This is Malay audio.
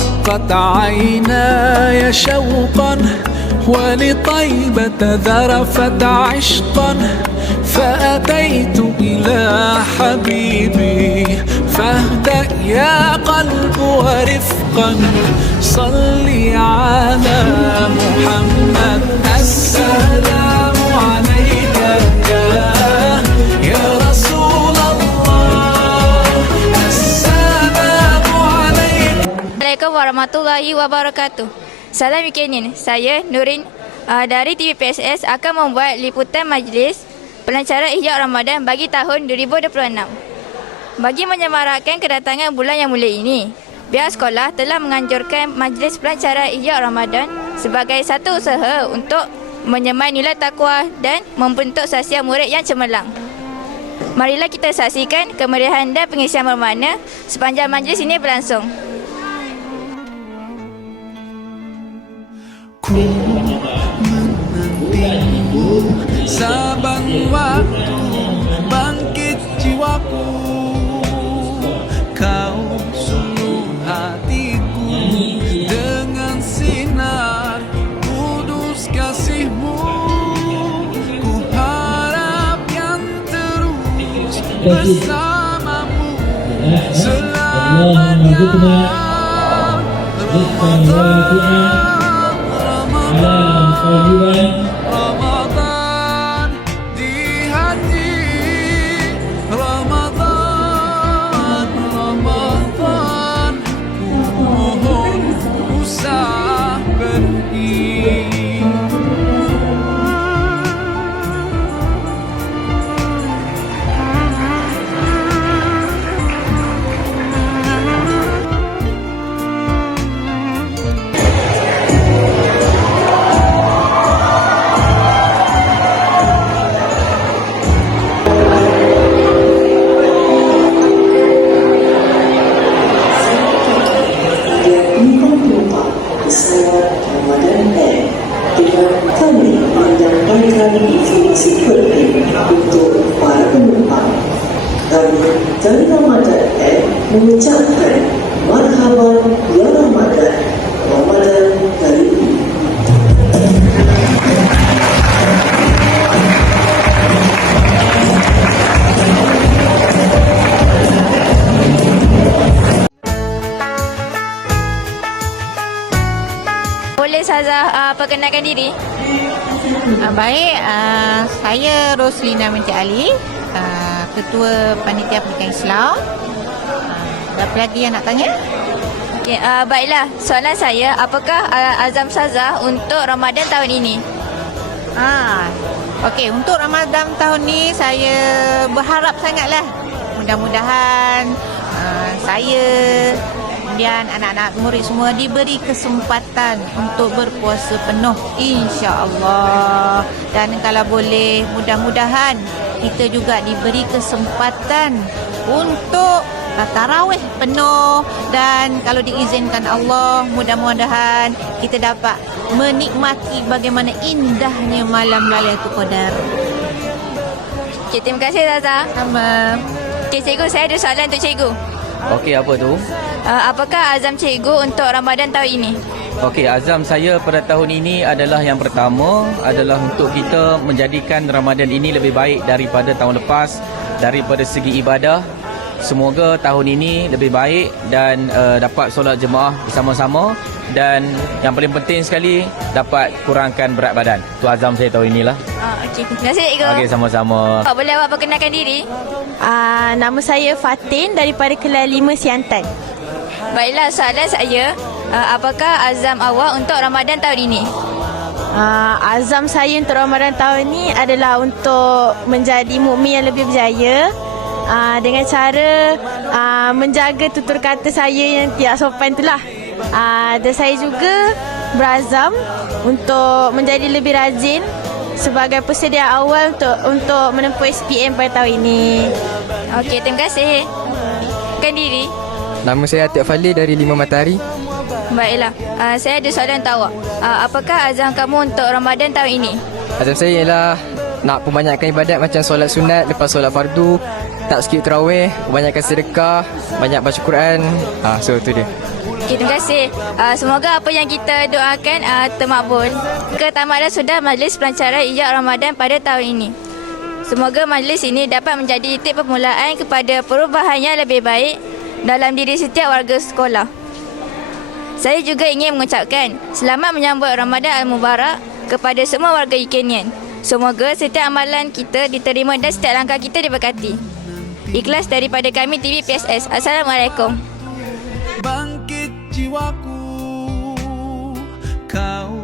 رقت عيناي شوقا ولطيبة ذرفت عشقا فأتيت إلى حبيبي فاهدأ يا قلب ورفقا صلي على محمد السلام عليك يا رسول الله السلام عليك. Assalamualaikum warahmatullahi wabarakatuh. Salam Weekendin. Saya Nurin dari TV PSS akan membuat liputan majlis pelancaran Ihya Ramadan bagi tahun 2026. Bagi menyemarakkan kedatangan bulan yang mulia ini, pihak sekolah telah menganjurkan majlis pelancaran Ihya Ramadan sebagai satu usaha untuk menyemai nilai takwa dan membentuk sasial murid yang cemerlang. Marilah kita saksikan kemeriahan dan pengisian bermakna sepanjang majlis ini berlangsung. Ku menantimu saban waktu bangkit jiwaku, kau suluh hatiku dengan sinar kudus kasihmu. Ku harap yang terus bersamamu selamanya. Ramadan di hati, Ramadan, Ramadan, ku mohon usah pergi. Kami menyampaikan informasi penting untuk para penumpang. Kami dari Ramadan mengucapkan marhaban ya Ramadan, Ramadan kali ini. Boleh Ustazah perkenalkan diri? Baik, saya Roslina binti Ali, Ketua Panitia Pendidikan Islam. Ada lagi yang nak tanya? Okay, baiklah, soalan saya, apakah azam Ustazah untuk Ramadan tahun ini? Okey, untuk Ramadan tahun ni saya berharap sangatlah mudah-mudahan saya kemudian anak-anak murid semua diberi kesempatan untuk berpuasa penuh insya-Allah, dan kalau boleh mudah-mudahan kita juga diberi kesempatan untuk tarawih penuh, dan kalau diizinkan Allah mudah-mudahan kita dapat menikmati bagaimana indahnya malam Lailatul Qadar. Okay, terima kasih Ustazah. Sama. Okay, cikgu, saya ada soalan untuk cikgu. Okey, apa tu? Apakah azam cikgu untuk Ramadan tahun ini? Okey, azam saya pada tahun ini adalah yang pertama adalah untuk kita menjadikan Ramadan ini lebih baik daripada tahun lepas daripada segi ibadah. Semoga tahun ini lebih baik dan dapat solat jemaah bersama-sama, dan yang paling penting sekali dapat kurangkan berat badan. Itu azam saya tahun inilah. Okey, terima kasih cikgu. Okey, sama-sama. Boleh awak perkenalkan diri? Nama saya Fatin daripada kelas 5 Siantan. Baiklah, soalan saya, apakah azam awak untuk Ramadan tahun ini? Azam saya untuk Ramadan tahun ini adalah untuk menjadi mukmin yang lebih berjaya, dengan cara menjaga tutur kata saya yang tidak sopan itulah. Dan saya juga berazam untuk menjadi lebih rajin sebagai persedia awal untuk menempuh SPM pada tahun ini. Okey, terima kasih. Kan diri? Nama saya Atiq Fali dari 5 Matahari. Baiklah, saya ada soalan untuk awak. Apakah azam kamu untuk Ramadan tahun ini? Azam saya ialah nak perbanyakkan ibadat macam solat sunat, lepas solat fardu, tak skip tarawih, perbanyakkan sedekah, banyak baca Quran. So tu dia. Okay, terima kasih. Semoga apa yang kita doakan termakbul. Tamat dah sudah majlis pelancaran Hijab Ramadan pada tahun ini. Semoga majlis ini dapat menjadi titik permulaan kepada perubahan yang lebih baik dalam diri setiap warga sekolah. Saya juga ingin mengucapkan selamat menyambut Ramadan Al-Mubarak kepada semua warga Ikenian. Semoga setiap amalan kita diterima dan setiap langkah kita diberkati. Ikhlas daripada kami TV PSS. Assalamualaikum. Bangkit jiwaku, kau